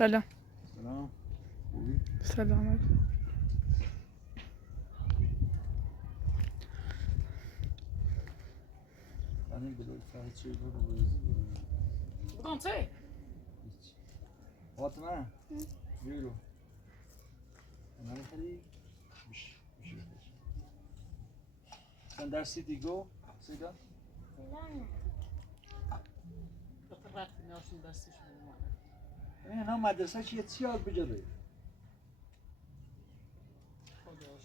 سلام. سلام. خوبی؟ سلامت. من بلوی فقط چه رو بریزی بگم چه؟ هیچ. فاطمه بیرو. من خیلی میشه. Sen dersi digo, Sida? نه دکتر رفتی ناشون دستش بود. نه مدرسه چیه یاد بجده؟ خداش.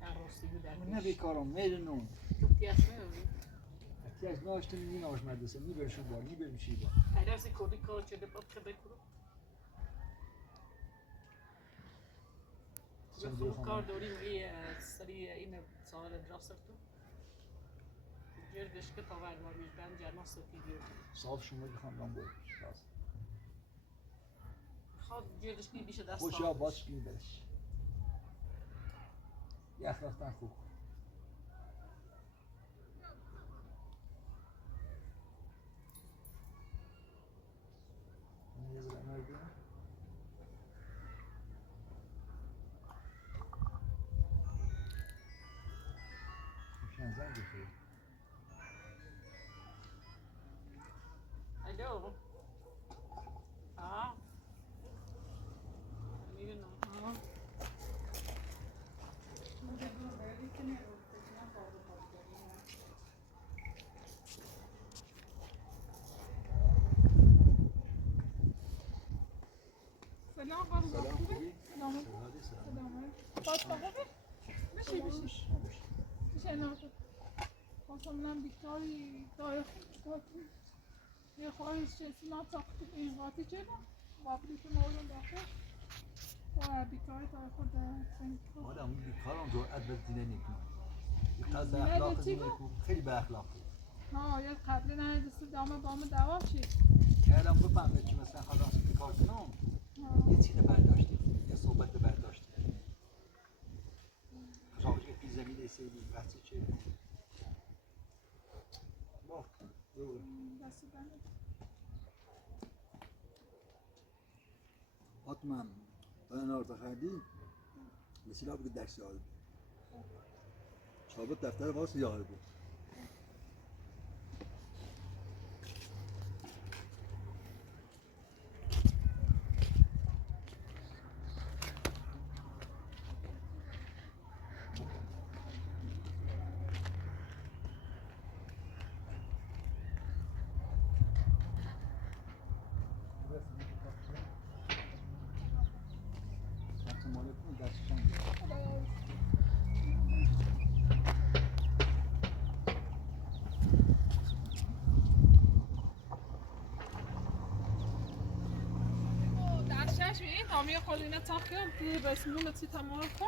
در راستی بود در من نبیکارم میدونم. تو پیاس می‌آوری؟ احتیاج ناشتم نمی‌ناش مدرسه میبرشون بار میبرم چی با. درسی کردی کار چه دپات که بکرو؟ به کار داریم سری این سال درست تو. جردش که تاور واریش بند جرما سفیدی. صاف شما بخوام دام بود. خود جردش کی بیشه دست. خوش یا باش کی برش. یخ رفتن خوب. Alo. می‌بینم. سلام خانم خوبی؟ سلام. سلام. فاطمه خوبی؟ بشی. میشه نه. خواستم من بیکاری دای خود یه خواهش چیزی من ساختی این قاطی چه قابلی که مورد داخل و بیکاری دای خود آدم بیکارم جرأت به دینه نیکن. قد به اخلاق نیکن خیلی به اخلاقی. ها یه قبلی نه دست دام بام دوام چی؟ کردم بفهمه که مثلا خلاص بیکار کنم. یه چیز برداشتی. یه صحبت برداشتی. خشابش که پیش زمین سیدی بحثی چه؟ با دست دامه. حتما تا نار تخدی مثلا بگه درس یاد بود. شابت دفتر واسه یاد بود. درشش این تامی خود اینا تاخیام تو رسمون تی تمام کن.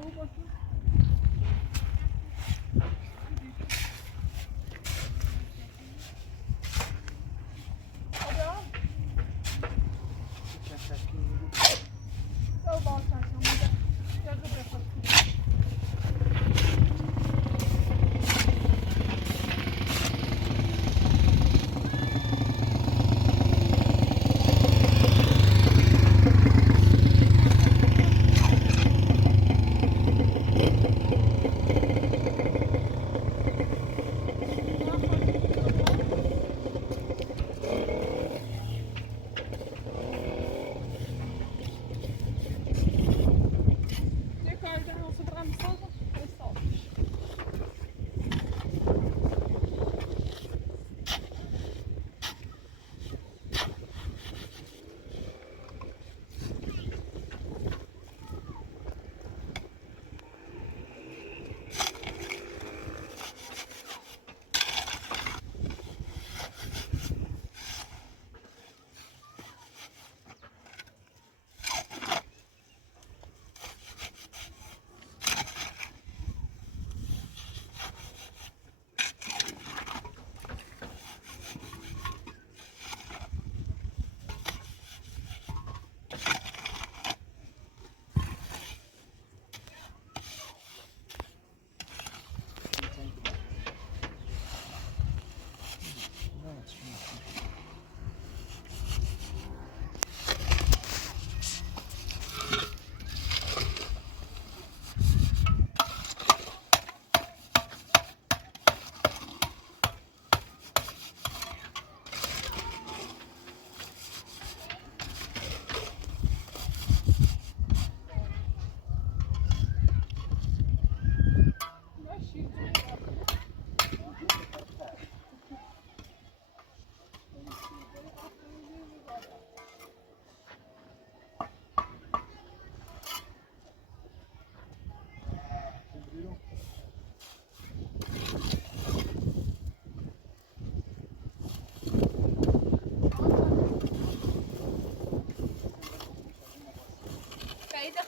آقا باشون آبا او باشن شما یا بخواد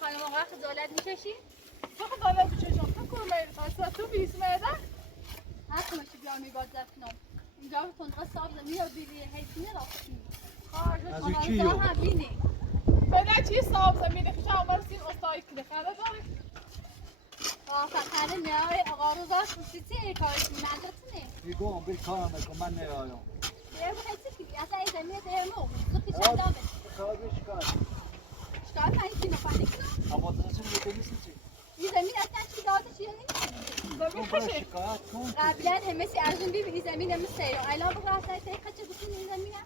خانم آقا خجالت میکشی؟ تو خجالت بکشم تو کله خاصه تو بیسمه حتی ماشی بیان میباد زفنم اینجا رو تنقه صاحب زمین رو بیلی حیثینه راستی از او کی یو؟ بله چی صاحب زمین خیشه آمار سین استایی کده خیلی داره فقط نیای آقا رو داشت بسیتی ای کارشی مدرتونه میگم بی کارم نکن من نیایم یه بخیصی که اصلا این زمین دیمو زخی چه دامه شکار پنی کنو پنی کنو اما دنسون میگه نیست چی؟ این زمین اصلا چی داده چیه نیست زمین خشه قبلا همه سی ارزون بی این زمین همه سیرو ایلا بگو اصلا سی خچه بکنی این زمینه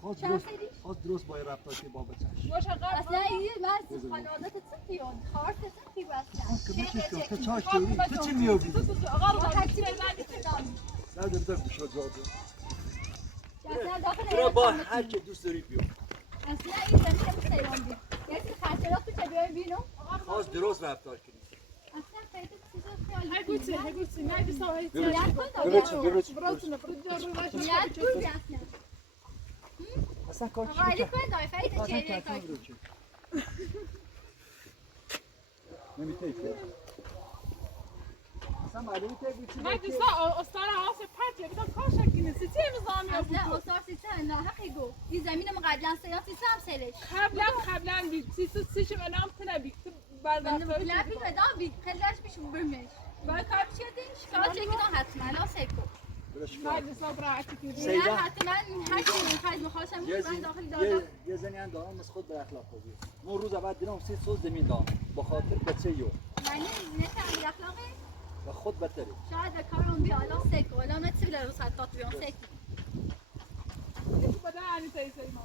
خواست درست باید رفتار که بابا چش اصلا این من خانوادت چطیون خارت چطی بسته تو چاش دیری تو چی میابی؟ آقا رو حتی بزنی نه در بشو جاده اصلا داخل برو با هر که دوست داری بیو اصلا این زمین همه سیرون بی یعنی خرچرات تو چه بیای بینو خواست درست رفتار کنی اصلا خیلی چیزا خیال هاي قلتي نه دي سوي اصلا کار چی غالي كويس فايدة شيء نمیتونی اصلا معلومه که نه دي سا استار عاصف پرت بدم کاش کنه سی نظامی اصلا استار سیستم نه حقیقو این زمین ما قبلا سیاسی سیستم سرش قبلا بی سی شو انام کنه بی بعد من بلا بی مدام بی خلاص بشم برمش باید کار بشیدین شکار چکیدن حتما لا سیکو نه دي سا براعتي نه حتما هر کی میخواد میخواستم من داخل دادم یه زنی اندام از خود به اخلاق خوبی ما روز بعد دیدم سی سوز زمین دام با خاطر بچه یو یعنی نه تعمیر اخلاقی و خود بتری شاید به کارم بیا لا سیکو لا مت بلا رو صد بیان سیکو بدا انی تی ما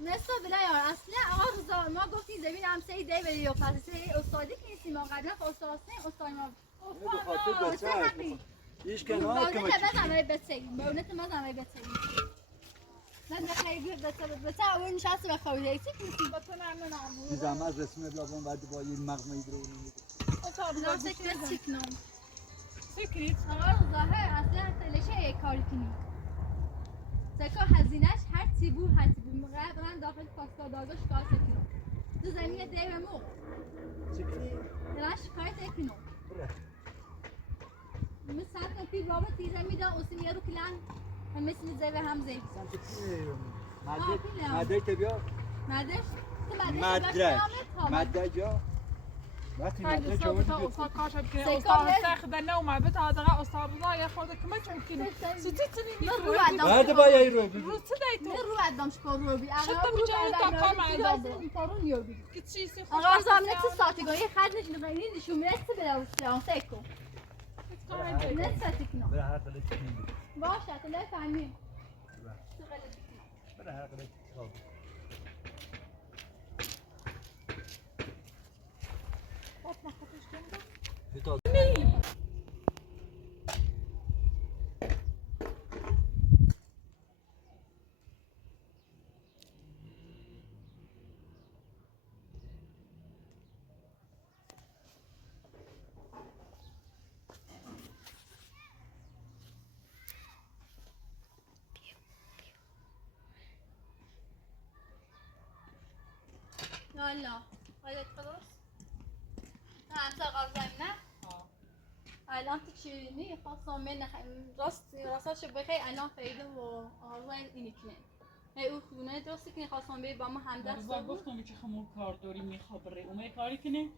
نستا بلا یار اصلا آقا روزا ما گفتیم زمین هم سی دی بری یا فلسفه استادی نیستیم ما قبلا استاد ما به خاطر بچه هیچ کنار که ما بتسیم بونت ما زمای بتسیم من خیلی بچه اول نشسته به خوابیده ایتی کنیم بطن عمنا نعمو این زحمت رسمه بلابان بعد با این مغز میدرو لا سکرت سکنم سکریت آقا ظاهر اصلا تلشه یک کاری کنیم سکا هزینهش هر چی بود من داخل پاستا دازش کار سکنم تو زمین دیو مو چکنی دلش شکایت کنم بره مثل ساعت نپی بابا تیزه میدم اصلا یه رو کلن هم مثل زیوه هم زیوه مدرک تبیا مدرش تو مدرک مدرک وقتی خیلی مدرک صبح تا آوردی استاد کاشت که سیکا استاد نه. سخت در نو ما بتا دقیقه استاد بزا یه خورده کمک ممکنه سوتی تنی من رو ادام بعد با یه رو ببین رو چه دیتو من رو ادام شکر رو بی شد تا بیچاره تا کار معلوم این پارون یو بی که چیزی خوش آقا زامنه تو ساعتگاهی خد نشون نشون میرسه به روستان سیکو نه ساعتی کنم بره هر قلت کنی باشه تو نفهمی بره هر قلت کنی فتا یالا حالت خلاص همسا قرضایم نه الان تو چیزی خواستم من راستش بخیر الان فایده و آروین اینی کنه هی او خونه درستی کنه خواستم بی با ما همدست روزا گفتم که خمو کار داری میخواد بره اومه کاری کنه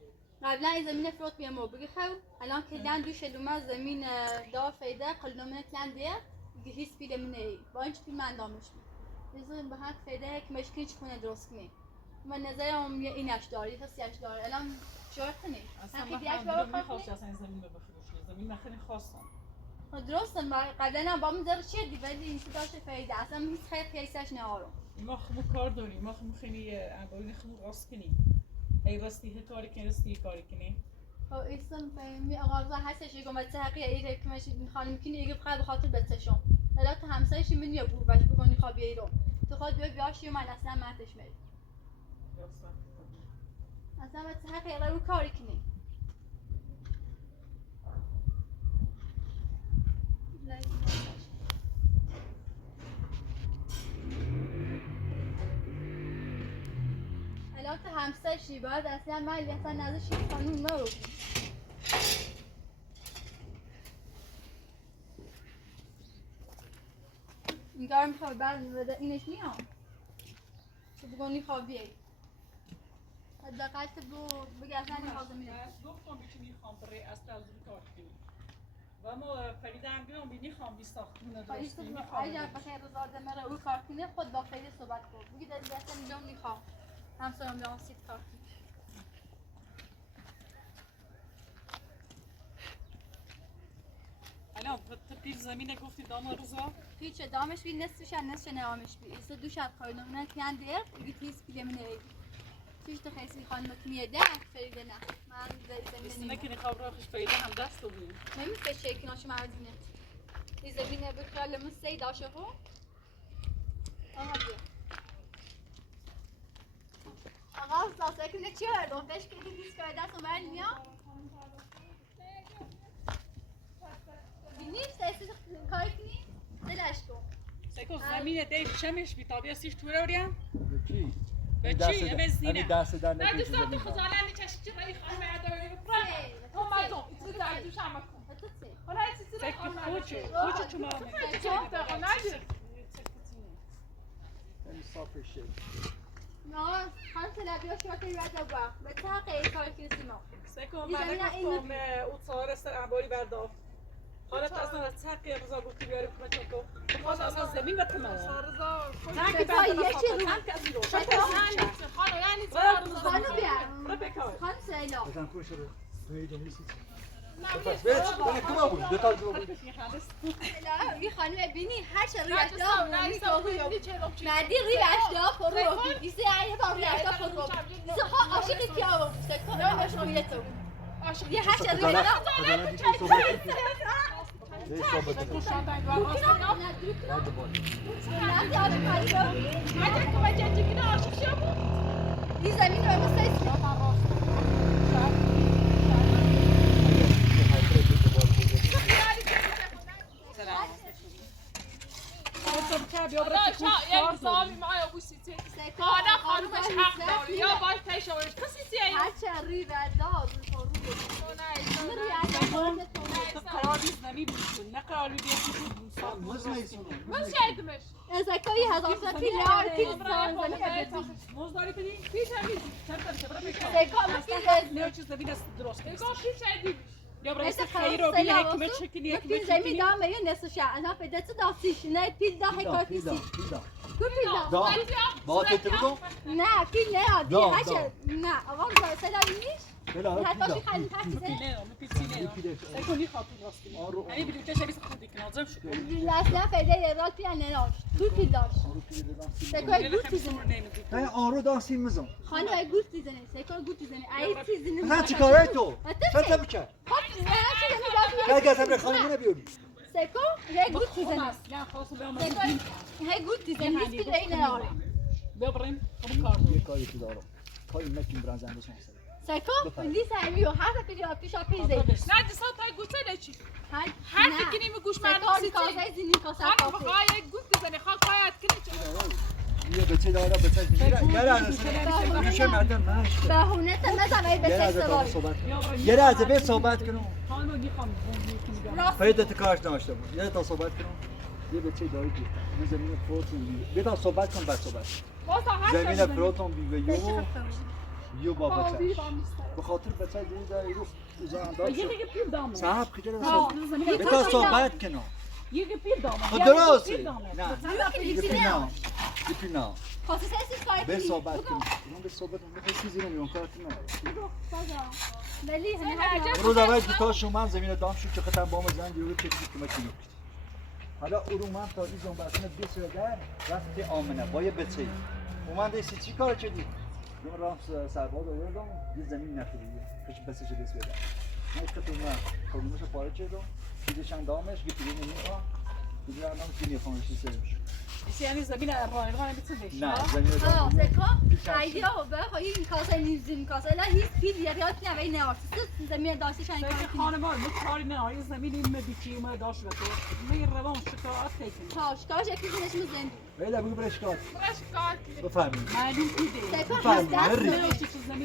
قبلا این زمین فروت بیام و بگی خو الان کلان دوش دوما زمین دا فایده قلنومه کلان دیه دیگه هیچ پیله منه با اینچ پیل من دامش می بزن به هر فایده که مشکلی چونه درست کنه من نظرم اینش داری حسیش داره الان شرط نیست اصلا حقی من دیگه هم برای دیگه خواهد میخواست اصلا این زمین رو بفروشه زمین من خیلی خواستم درسته قبلا هم با من در چیه دی ولی این داشته فایده اصلا هیچ خیلی قیاسش نهارم ما خمو کار داریم ما خمو خیلی انگاری خمو راست کنیم ای راستی کاری کنی راستی کاری کنی خب ایستم فهمی آقا هستش یه گمت حقی ایره که ماشین میخوام میکنه یه بخواد بخاطر بتشم حالا تو همسایه‌ش من یا بور باش بگونی خواب ایرو تو خود بیاشی من اصلا ماتش می اصلا وقت حقی رو کاری کنی الان تو همسایه‌شی باید اصلا من اصلا نزدیک قانون نرو اینگار میخواد بعد بده اینش میام تو بگونی خوابیه حداقل تو بگی اصلا نمیخواد میره گفتم که میخوام برای اصلا از رو کار کنی و ما فریده هم بیام بینی خواهم بی ساختمونه درستی میخوام اگر بخیر روزاده مره او کار کنه خود با خیلی صحبت کن بگی در اصلا اینجا میخوام همسایه‌ام بیام سیت کار کنه الان تو پیل زمینه گفتی دام روزا هیچ دامش بی نصفش نصفش نامش بی ایسا دوش از کارنامه کیان دیر بگی تیز پیله منه توش تو خیلی خانم کنیه ده فریده نه من زمینه نکنی خواب راخش فریده هم دست رو بیم نمیشه شیکی ناشو مردونه این زمینه بکرال من سی داشه هو آها بیا آقا ساسه کنه چی هردون فش که دیدیش که دست رو برد میام بینیش سیسش کاری کنی دلش کن سیکو زمینه دیل چمش بی تابیه سیش توره وریم چی به چی؟ امه زینه دست در نه نکن دوستان تو خزالندی چشی چی رایی خانم اداری بفرم اومدم ایتو در دوش هم کن حالا ایتو در سیکو خوچه چما آمده چه دقیقه نگیر این صافه شد نه خانم تلبیه شورتی رد با به تاقه کار کنی ما سیکو من نگفتم او سوار سر عباری بردافت حالت اصلا از تقی رضا گفتی بیاری کمه چکو بخواست اصلا زمین بتمه سارزا تقی بردافت تقی از ایرو خانو یعنی خانم بیار برو بکار خانم سیلا بزن خوش رو توی جمعی سیسی بس بینه کما بود دو تا دو بود یه خانم بینی هر شب روی نه اشتها مردی روی اشتها فرو ایسی یه بار روی اشتها فرو ایسی ها عاشقی که آو سکو نه عاشقی تو یه هر شب روی اشتها این زمین رو مسایسی معايا ابو ستي انا خانمش حق داره یا باید پیش باید کسی سیایی هر چه ری و دار رو قرار نیست نمی بود نه قرار بیشی بود من شایدمش ازکایی هزار تا پیلار موز داری بدی پیش همیزی چرا پیش نه چیز نبی دست درست کنی پیش شایدیمش یا برای است خیر رو بیله حکمت شکلی پیل زمین دامه یه نصف شهر انا پیدا تو داستیش نه پیل دا حکار پیسی کو پیل دا با تیتو بگو نه پیل نه عادی دا، هشه نه آقا صدایی نیست بلا حتی شی خیلی تحصیله نه می پیسی نه سکونی خاطر راست کنی یعنی بدون تشه بیس خودی کنه نازم شو لسنا پیدا رات پیل نناش دو پیل داشت سکوی گوش تیزنه نه آرو داسی مزم خانه گوش تیزنه سکوی گوش تیزنه ای تیزنه نه چیکاره تو چرا بچه خب گه تبر خانم نبیوری سکو هی گوش تیزنه یا خلاص بیام سکوی هی گوش تیزنه هیچ پیل این ناره ببریم خب کار داریم کاری تو دارم کاری مکیم برازنده شما سکو پلیس همی و هر دفعه جا پیش پیش زید نه دیسا تای گوته چی هر فکری می گوش من سکو کاسه زینی کاسه خانم کافه بخواه یک گوت بزنی خواه باید کنی یه بچه داره بچه یه لحظه میشه مردم من بهونه تا نزن ای به یه لحظه تا سوال صحبت کنم یه لحظه به صحبت کنم خانم میخوام بگم راست پیدت کارش داشته بود یه تا صحبت کنم یه بچه داری که من زمین فروتون بی تا صحبت کن بعد صحبت واسه هر زمین فروتون بی و یو با بچه باوی به خاطر بچه دیگه داری رو زن داشت یه دیگه پیر دامه صاحب خیلی زمین به تا صحبت کنم یه پیر دامه خود درست پیر دامه نه فیلیپینه دیپینا دیپینا خاصه سیسی کاری به صحبت کنم من به صحبت کنم به چیزی رو میون کارت نه ولی همه روز اول دوتا شما زمین دام شد که قطعا با ما زنگ رو چه چیزی که ما کنیم حالا او رو من تا این زنباشن بسیار رفت آمنه با یه بچه اومد ایسی چی کار کردی؟ من رام سرباز آوردم یه زمین نخریدی کش بسش دست بدم من که تو من کلمش پاره کردم چیزش اندامش یه پیری نمیخوام دیگه الان کی میخوام چی سرش یعنی زمین راه میتونی نه زمین ها دام سکو ایدیا به خواهی این کاسه نیزین کاسه لا هیچ پیل یاد نه وی نه زمین داشتش این کاری خانمان کاری نه این زمین این مدیکی اومد داشت به تو می روان شکایت کنی تا شکارش یکی زنش مزندی ولی بگو برش کار برش کار بفهمید معلوم دیده سکو بفهمید هم دست هری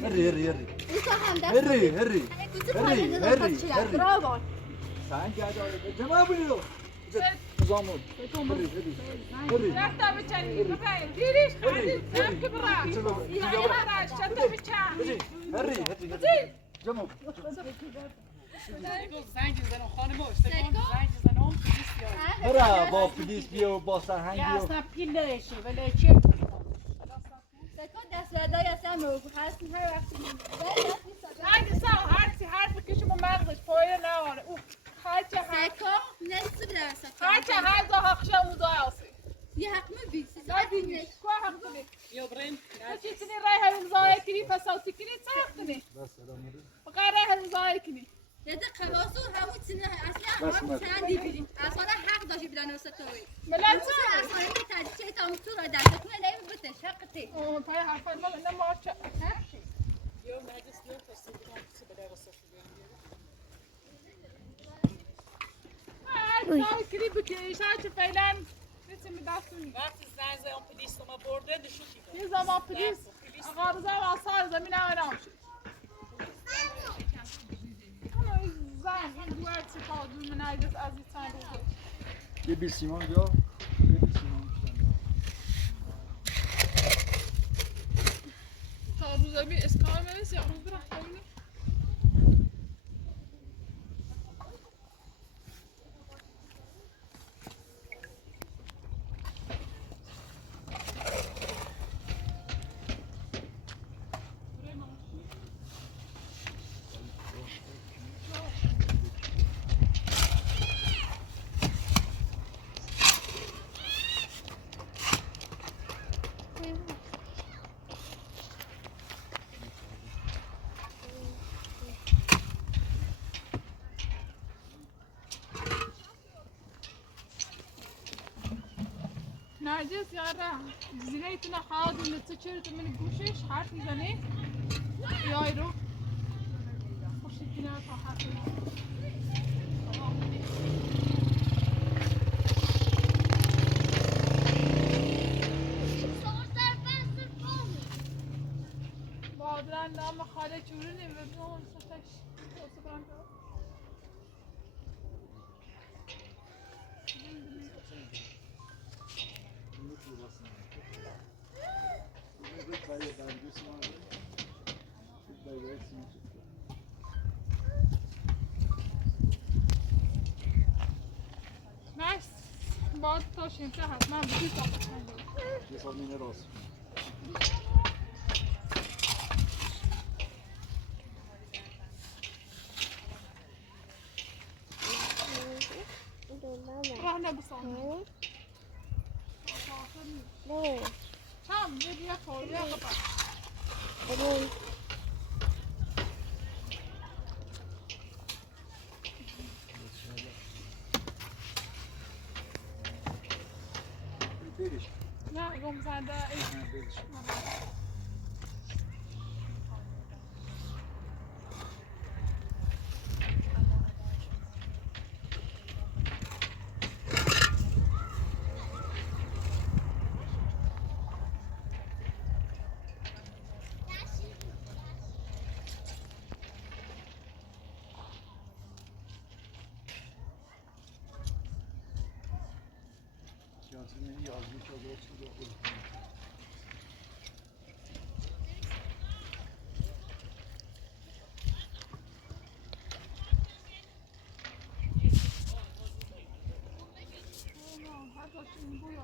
هری هری هری این تو هم دست هری هری هری برافو سنگ گرداره جمع بودیدو زامون هری هری هری رفتا بچنی بخیر دیریش خیلی نم که برا برا شتا بچن هری هری جمع زنگ زنم خانم زنگ زنم برا با پلیس بیا و با سرهنگ یا بیا اصلا پیل نشه ولی چه سکو دست ودای اصلا موقع هست هر وقتی هرچی سال هرچی حرف بکشم و مغزش پایه نهاره او هرچی حرف سکو نصف درس هرچی هر دا حقشه اون دا آسی یه حق مبیسی دادینش کو حق کنی یا بریم چی تنی رای هم زای کنی فساوتی کنی چه حق کنی بقیه رای هم زای کنی یه ده قواسو همون چیزه اصلا هم چندی بیریم اصلا حق داشتی بیدن اوستوی ملت اصلا این تجیه تا تو را در تو نمی بودش حقتی اون پای حرفان ما نه ما چه یا مجلس نه تصدیق چه بده واسه زای کنی بکش هرچی فعلا نسیم دستونی وقتی زنگ زدم پلیس ما برده نشوتی یه زمان پلیس غارزه و آثار زمین همه نامشد اونو زن این دوار چی پادون من ایدست از این چند روزه یه بیل سیمان بیا یه بیل سیمان تا روزه بی اسکار میرس یا روز برخت ببینی نرجس یاره زیره ایتونه خواهد این لطه چرت من گوشش حرف میزنه یای رو خوشی کنه تا حرف بادران نام خاله جورنی و نام ستش واسه Nice. Bad taş inte حتما بگیر تا یه سال مینه راست راه نبسام چم بیا توی قطع برش نه گم زده ای برش Yazmayı yazmış olacaksın da حتی چون بوی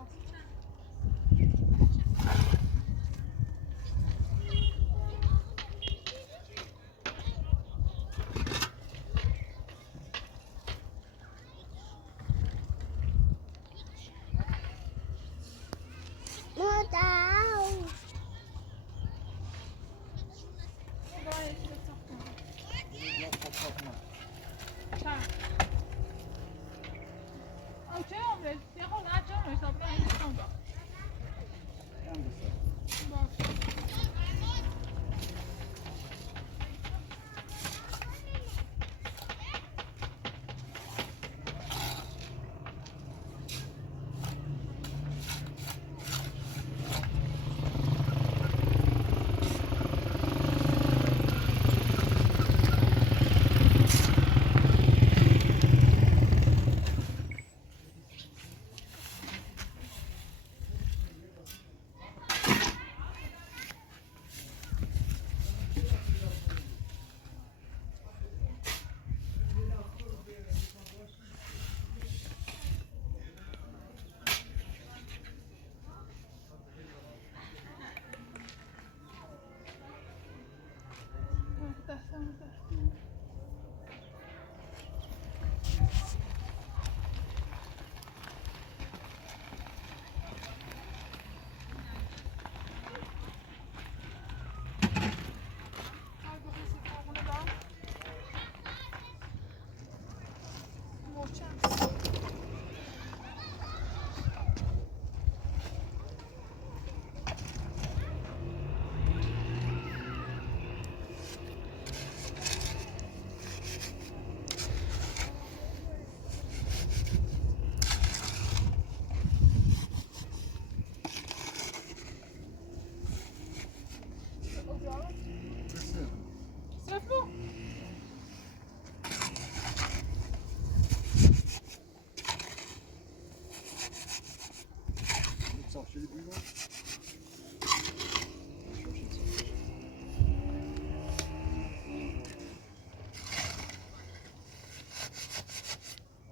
Şöyle buyurun.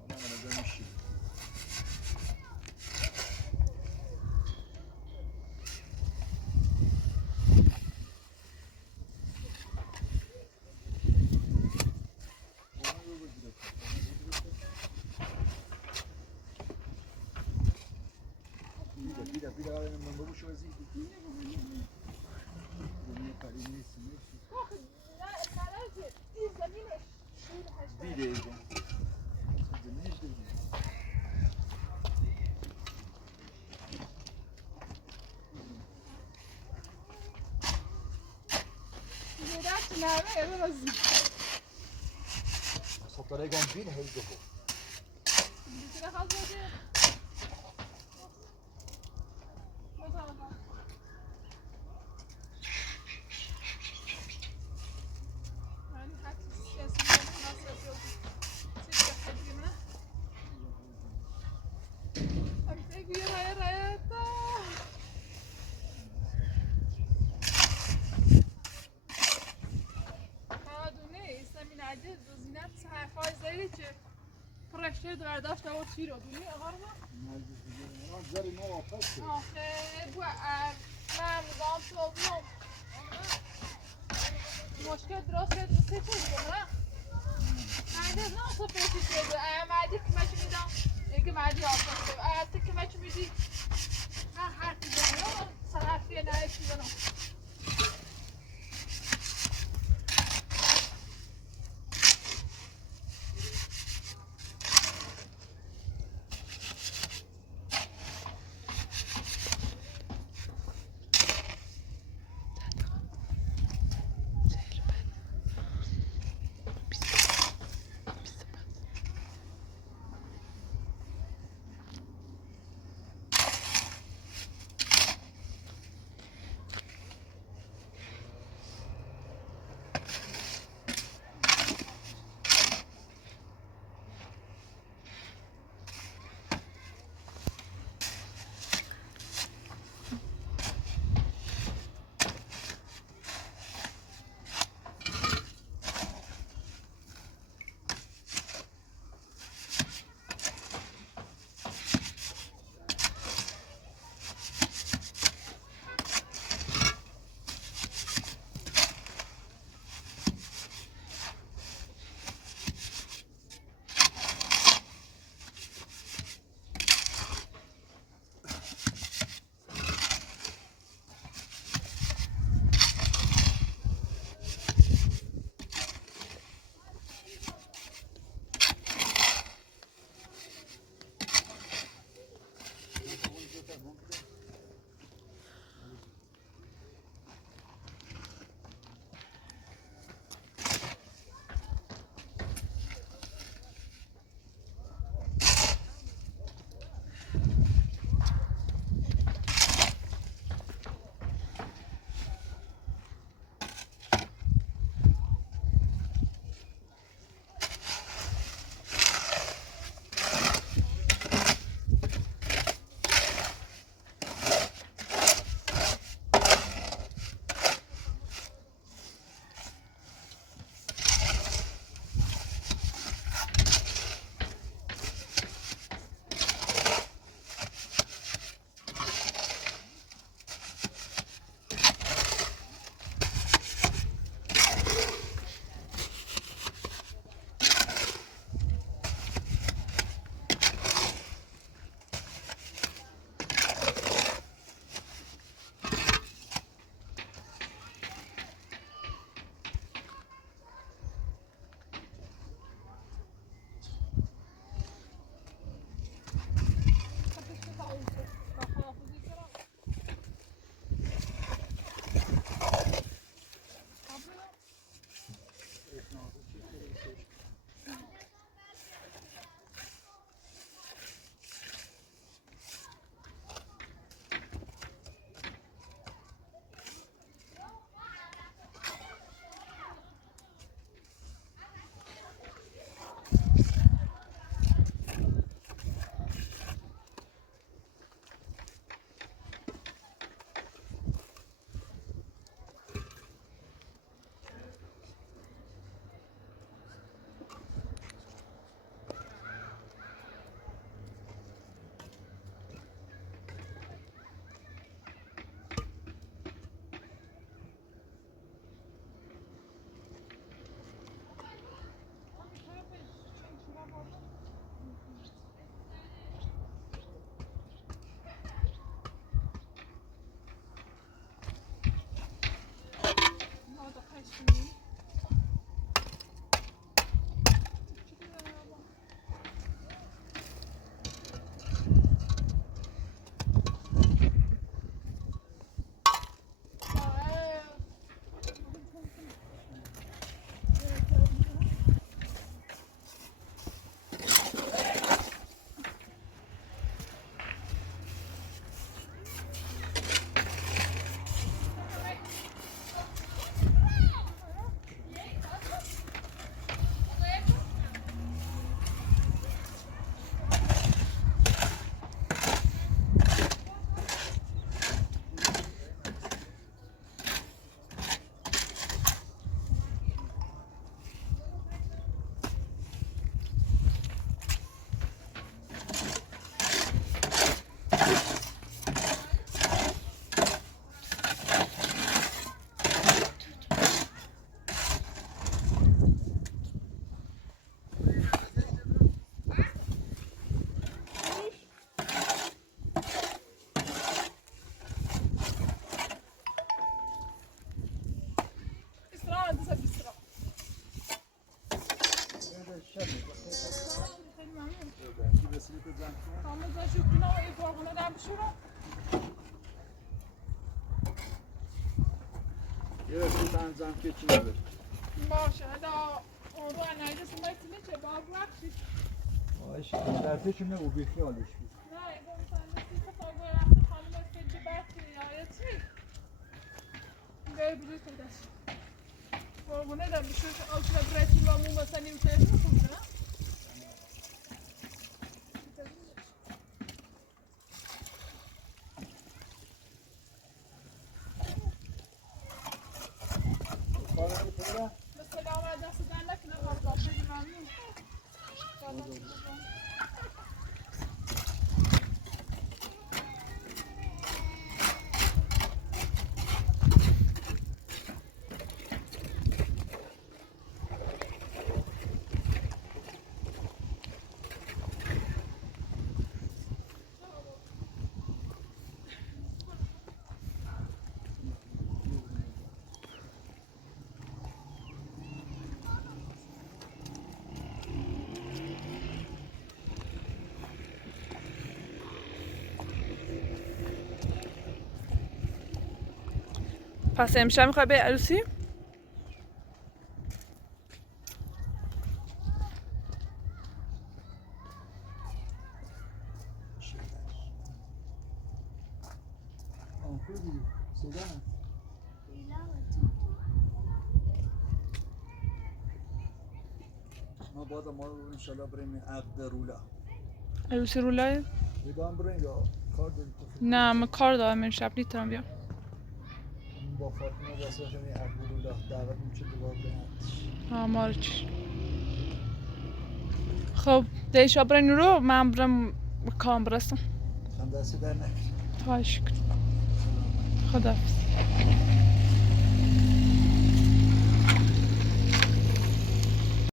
Ona bana dönmüş. Bir daha benim ben babuş vaziyim. Bir de Soplarei com vida, rei do povo. چه پرشته داشت و چی رو دونی آقا رو زری ما واپس آخه بو من نظام تو بیام مشکل درست شد سه چیز کنه من از نه سفرتی شد مردی که مچ میدم یکی مردی آفر تو که مچ میدی هر چیزی رو صرفی نه چیزی رو مهندس بسرعة. هذا الشاب خیلی ممنون. کی وسیله تو زن کن کامل زن شکرینا و ایفاقونه در بشورم. یه وسیله تن زن که چی نبود باشه هدا اون رو انرژی سمیتی نیچه باز بخشید. آیش در پیشونه او بیخیالش بود نه ایگو مثلا سیسه خواهی رفته خانم سیدی بخشی یا چی؟ گره بجوی پیداش. قربونه در بشور آلترا برایتی و مو مثلا نیم تلفون خوبه نه؟ کارم کنه مثل آمد دست در نکنه قربا خیلی ممنون. پس امشب میخوای به عروسی؟ خوبی سیدن ما بعد ما رو انشالله بریم عقد رولا عروسی رولای؟ دیگه هم بریم یا کار داریم نه من کار دارم امشب نیتونم بیام. با فاطمه واسه همین عقد رولا دعوت میشه دوباره بریم ها مارچ. خب دیشا برین رو من برم کام برستم. هم دستی در نکن خواهش کنم. خداحافظ.